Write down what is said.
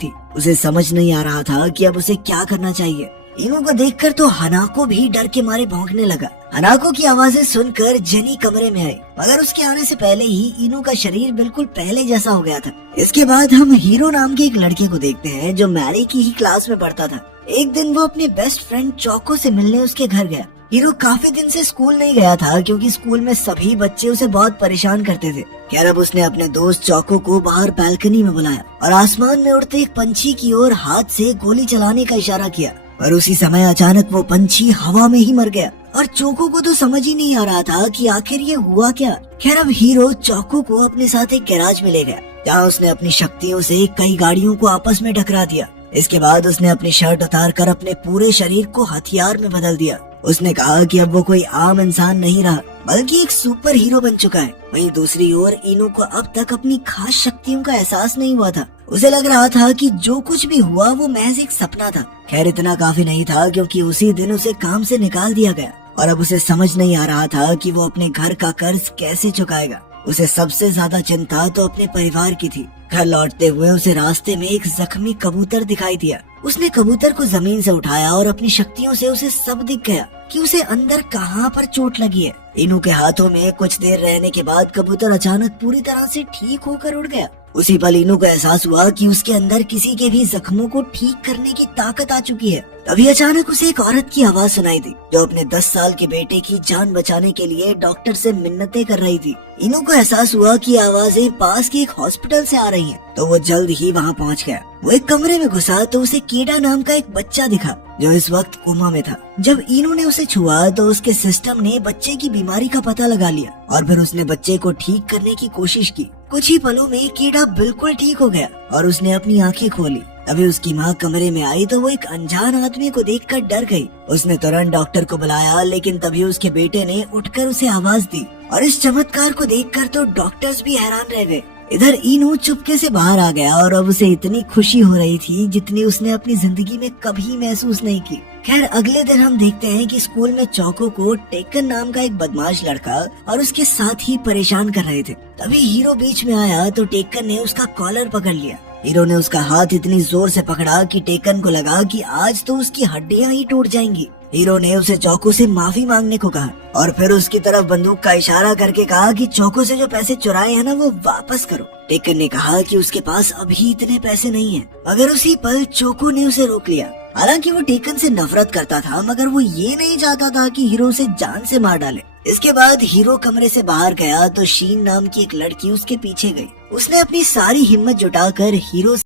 थी। उसे समझ नहीं आ रहा था कि अब उसे क्या करना चाहिए। इनू को देखकर तो हनाको भी डर के मारे भौंकने लगा। हनाको की आवाजें सुनकर जेनी कमरे में आई, मगर उसके आने से पहले ही इनू का शरीर बिल्कुल पहले जैसा हो गया था। इसके बाद हम हीरो नाम के एक लड़के को देखते हैं जो मैरी की ही क्लास में पढ़ता था। एक दिन वो अपने बेस्ट फ्रेंड चौको से मिलने उसके घर गया। हीरो काफी दिन से स्कूल नहीं गया था क्योंकि स्कूल में सभी बच्चे उसे बहुत परेशान करते थे। खैर अब उसने अपने दोस्त चौको को बाहर बालकनी में बुलाया और आसमान में उड़ते एक पंछी की ओर हाथ से गोली चलाने का इशारा किया, और उसी समय अचानक वो पंछी हवा में ही मर गया। और चौको को तो समझ ही नहीं आ रहा था कि आखिर ये हुआ क्या। खैर अब हीरो चौको को अपने साथ एक गैराज में ले गया, जहाँ उसने अपनी शक्तियों से कई गाड़ियों को आपस में टकरा दिया। इसके बाद उसने अपनी शर्ट उतारकर अपने पूरे शरीर को हथियार में बदल दिया। उसने कहा कि अब वो कोई आम इंसान नहीं रहा बल्कि एक सुपर हीरो बन चुका है। वहीं दूसरी ओर इनू को अब तक अपनी खास शक्तियों का एहसास नहीं हुआ था। उसे लग रहा था कि जो कुछ भी हुआ वो महज एक सपना था। खैर इतना काफी नहीं था क्योंकि उसी दिन उसे काम से निकाल दिया गया और अब उसे समझ नहीं आ रहा था कि वो अपने घर का कर्ज कैसे चुकाएगा। उसे सबसे ज्यादा चिंता तो अपने परिवार की थी। घर लौटते हुए उसे रास्ते में एक जख्मी कबूतर दिखाई दिया। उसने कबूतर को जमीन से उठाया और अपनी शक्तियों से उसे सब दिख गया कि उसे अंदर कहाँ पर चोट लगी है। इनू के हाथों में कुछ देर रहने के बाद कबूतर अचानक पूरी तरह से ठीक होकर उड़ गया। उसी पल इनू को एहसास हुआ कि उसके अंदर किसी के भी जख्मों को ठीक करने की ताकत आ चुकी है। तभी अचानक उसे एक औरत की आवाज सुनाई दी जो अपने 10 साल के बेटे की जान बचाने के लिए डॉक्टर से मिन्नतें कर रही थी। इनू को एहसास हुआ कि आवाजें पास के एक हॉस्पिटल से आ रही हैं, तो वो जल्द ही वहाँ पहुँच गया। वो एक कमरे में घुसा तो उसे केडा नाम का एक बच्चा दिखा जो इस वक्त कोमा में था। जब इनू ने उसे छुआ तो उसके सिस्टम ने बच्चे की बीमारी का पता लगा लिया और फिर उसने बच्चे को ठीक करने की कोशिश की। कुछ ही पलों में केडा बिल्कुल ठीक हो गया और उसने अपनी आंखें खोली। तभी उसकी माँ कमरे में आई तो वो एक अनजान आदमी को देखकर डर गई। उसने तुरंत डॉक्टर को बुलाया, लेकिन तभी उसके बेटे ने उठकर उसे आवाज दी और इस चमत्कार को देखकर तो डॉक्टर्स भी हैरान रह गए। इधर इनू चुपके से बाहर आ गया और अब उसे इतनी खुशी हो रही थी जितनी उसने अपनी जिंदगी में कभी महसूस नहीं की। खैर अगले दिन हम देखते हैं कि स्कूल में चौको को टेकन नाम का एक बदमाश लड़का और उसके साथ ही परेशान कर रहे थे। तभी हीरो बीच में आया तो टेकन ने उसका कॉलर पकड़ लिया। हीरो ने उसका हाथ इतनी जोर से पकड़ा कि टेकन को लगा कि आज तो उसकी हड्डियां ही टूट जाएंगी। हीरो ने उसे चौको से माफी मांगने को कहा और फिर उसकी तरफ बंदूक का इशारा करके कहा कि चौको से जो पैसे चुराए हैं ना वो वापस करो। टेकन ने कहा कि उसके पास अभी इतने पैसे नहीं हैं, मगर उसी पल चौको ने उसे रोक लिया। हालांकि वो टेकन से नफरत करता था, मगर वो ये नहीं चाहता था कि हीरो उसे जान से मार डाले। इसके बाद हीरो कमरे से बाहर गया तो शीन नाम की एक लड़की उसके पीछे गई। उसने अपनी सारी हिम्मत जुटाकर हीरो